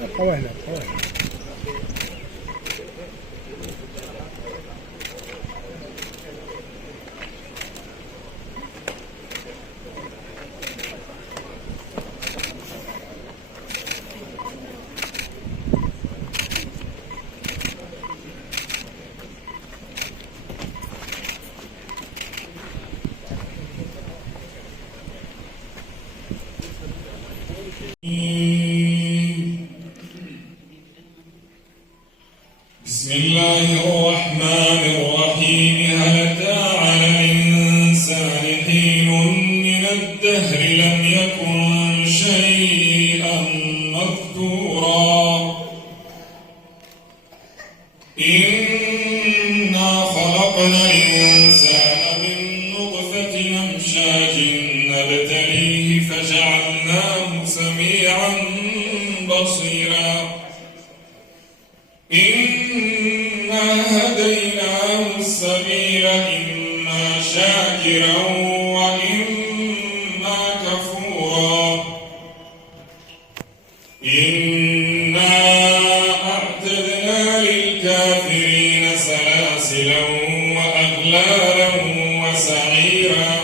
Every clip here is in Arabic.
لا قوينا بسم الله الرحمن الرحيم. هل أتى على الإنسان حين من الدهر لم يكن شيئا مذكورا إنا خلقنا الإنسان من نطفة أمشاج نبتليه فجعلناه سميعا بصيرا إنا هديناه السبيل إما شاكرا وإما كفورا إنا أعتدنا للكافرين سلاسلا وأغلالا وسعيرا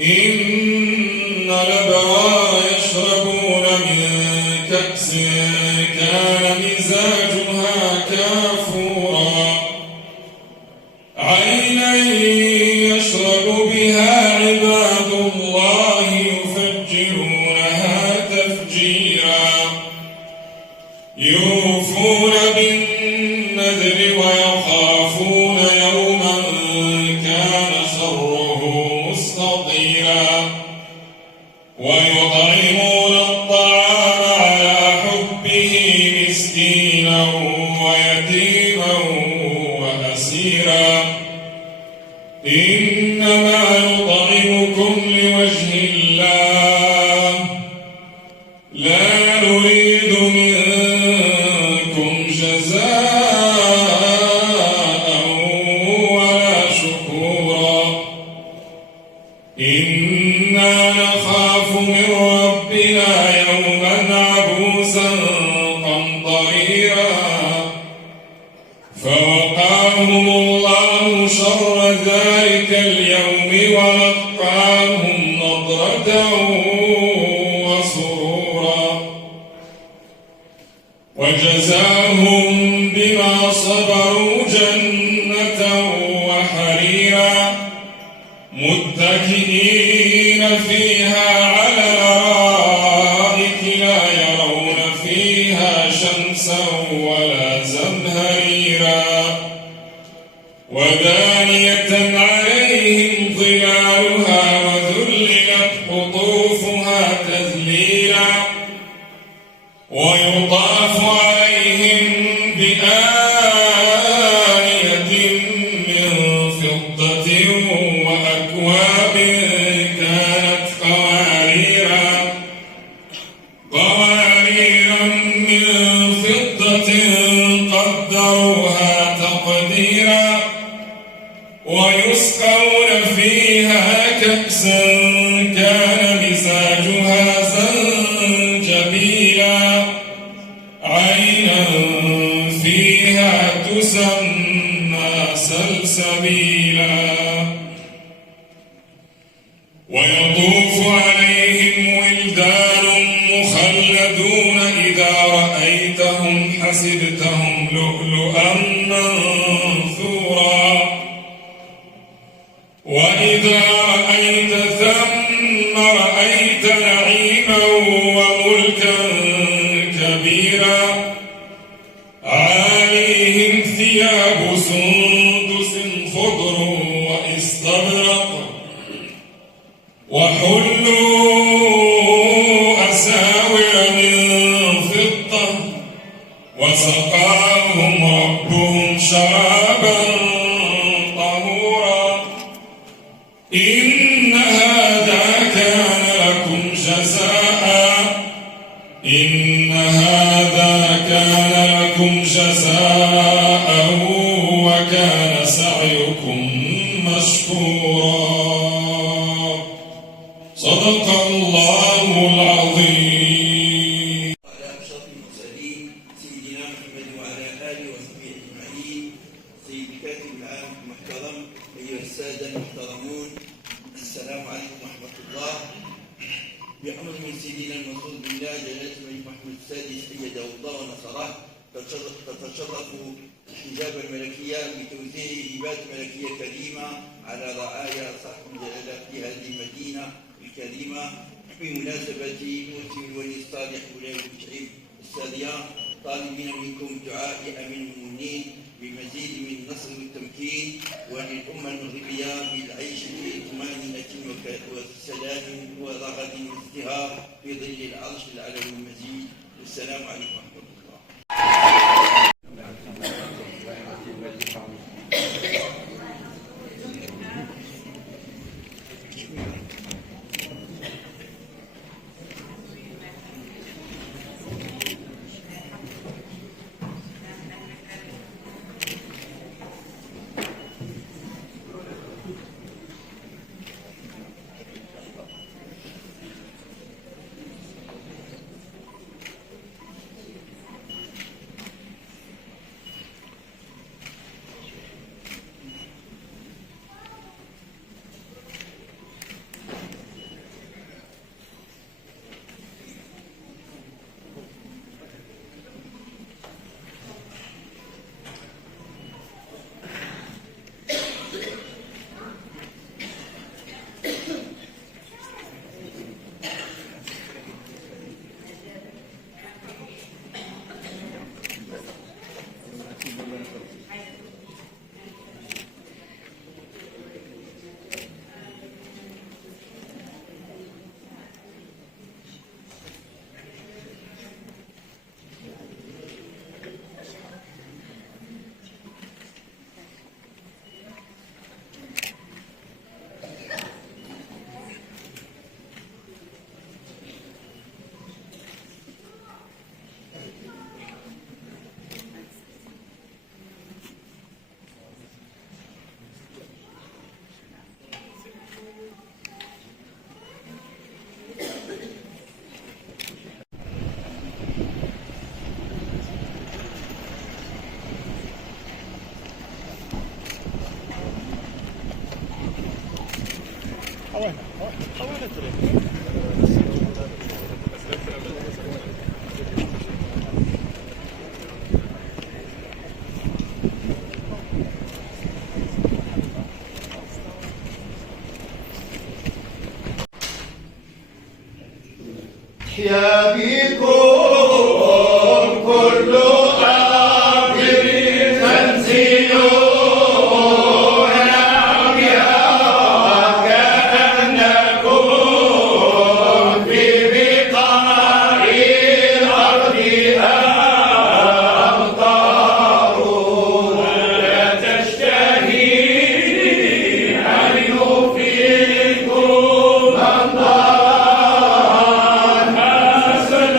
إن الأبرار يشربون من كأس كان مزاجها كافورا عينا يشرب بها عباد الله يفجرونها تفجيرا يوفون بالنذر ويخافون يوما كان شره مستطيرا ويطعمون الطعام على حبه مسكينا ويتيما وأسيرا إنما نطعمكم لوجه الله لا نريد منكم جزاء ولا شكورا إنا نخاف من ربنا يوما عبوسا قمطريرا فوقاهم الله شر ذلك اليوم ولقاهم نضرة وسرورا وجزاهم بما صبروا جنة وحريرا متكئين فيها على الأرائك لا يرون فيها شمسا ولا زمهريرا ودانية عليهم ظلالها وذللت قطوفها تذليلا ويطاف عليهم بآنية من فضة وأكواب كانت قواريرا من فضة قدروها تقديرا ويسقون فيها كأسا كان مزاجها زنجبيلا عينا فيها تسمى سلسبيلا ويطوف عليهم ولدان مخلدون إذا رأيتهم حسبتهم لؤلؤا منثورا وإذا رأيت ثم رأيت نعيما وملكا كبيرا عاليهم ثياب سندس خضر واستبرق وحلوا أساور من فضة وسقاهم ربهم شرابا طهورا إن هذا كان لكم جزاء وكان كان سعيكم مشكورا. صدق الله العظيم. على أشرف المرسلين سيدنا محمد وعلى آله وصحبه أجمعين. سيد الكاتب العام المحترم، أيها السادة المحترمون، السلام عليكم ورحمة الله. بأمر من سيدنا المرسول بالله جلالة الملك محمد السادس أيده الله ونصره، تتشرف الحجاب الملكية بتوزيع هبات ملكية كريمة على رعايا صاحب الجلالة في هذه المدينة الكريمة بمناسبة موسم الولي الصالح ولاية بشعيب السارية، طالبين منكم دعاء أمين المؤمنين بمزيد من النصر والتمكين، وللأمة المغربية بالعيش في طمأنينة وسلام ورغد وازدهار في ظل العرش العلوي المجيد. والسلام عليكم ورحمة الله. يا بكم كل عابر تنزلون بها كأنكم في بقاع الأرض أمطار لا تشتهي أن يفيكم أمطار حسن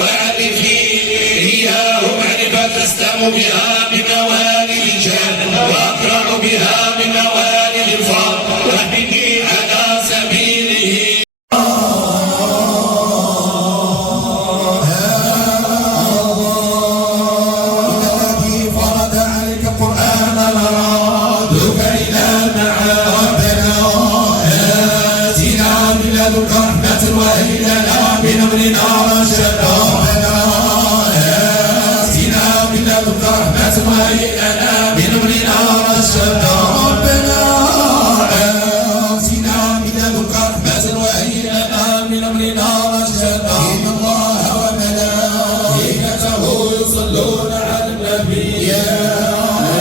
واعرفي إياه معرفة تسلم بها من موالد الجهل وأقرأ بها من موالد الفقر واهدني على سبيله. الذي فرض عليك القرآن لرادك إلى المعاد. ربنا آتنا من لدنك رحمة وهب لنا من أمرنا رشدا. ربنا آتنا من لدنك رحمة وهب لنا من أمرنا رشدا. ربنا آتنا من لدنك رحمة وهب لنا من أمرنا رشدا. إن الله وملائكته يصلون على النبي يا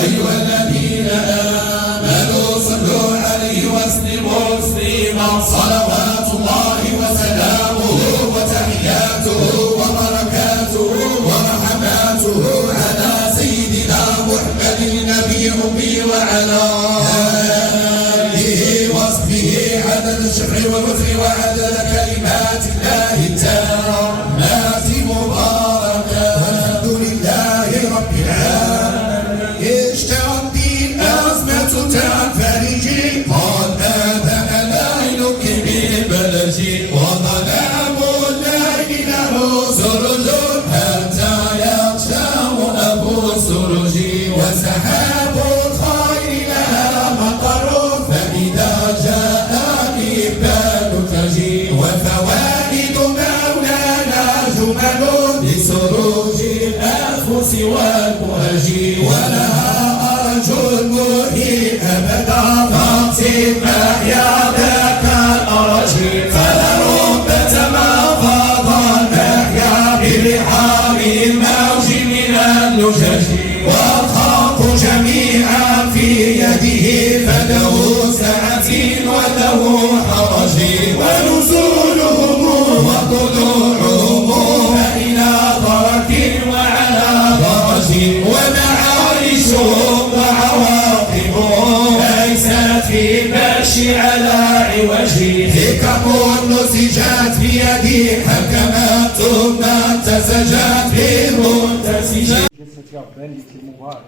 أيها الذين آمنوا صلوا عليه وسلموا تسليما. صلوات الله وسلامه وتحياته وبركاته ورحماته على سيدنا محمد النبي الأمي وعلى آله وصحبه عدد الشفع والوتر وعدد كلمات الله التامات مباركة. والحمد لله رب العالمين. اشتغل الأزمة تنفرج قد آذن ليلك ببلج وظلام الليل له سرج حتى يغشاه أبو السرج وسحاب الخير لها مطر فإذا جاء الإبال تجي وفوائد مولانا جمل لسروج الأنفس والمهج ولها أرجل مهي أبدا تقسم محيا ذاك الأرج فلربة ما فاض المحيا برحاب الموج من اللجج والخلق جميعا في يده فله سعة وله حرج ونزولهم وطلوعهم إلى درك وعلى درج ومعايشهم وعواقبهم ليست في مشي على عوج حكم نسجت بيدي حكمت ثم امتزجت بالمنتسجات. جلسة يا بني مبارك.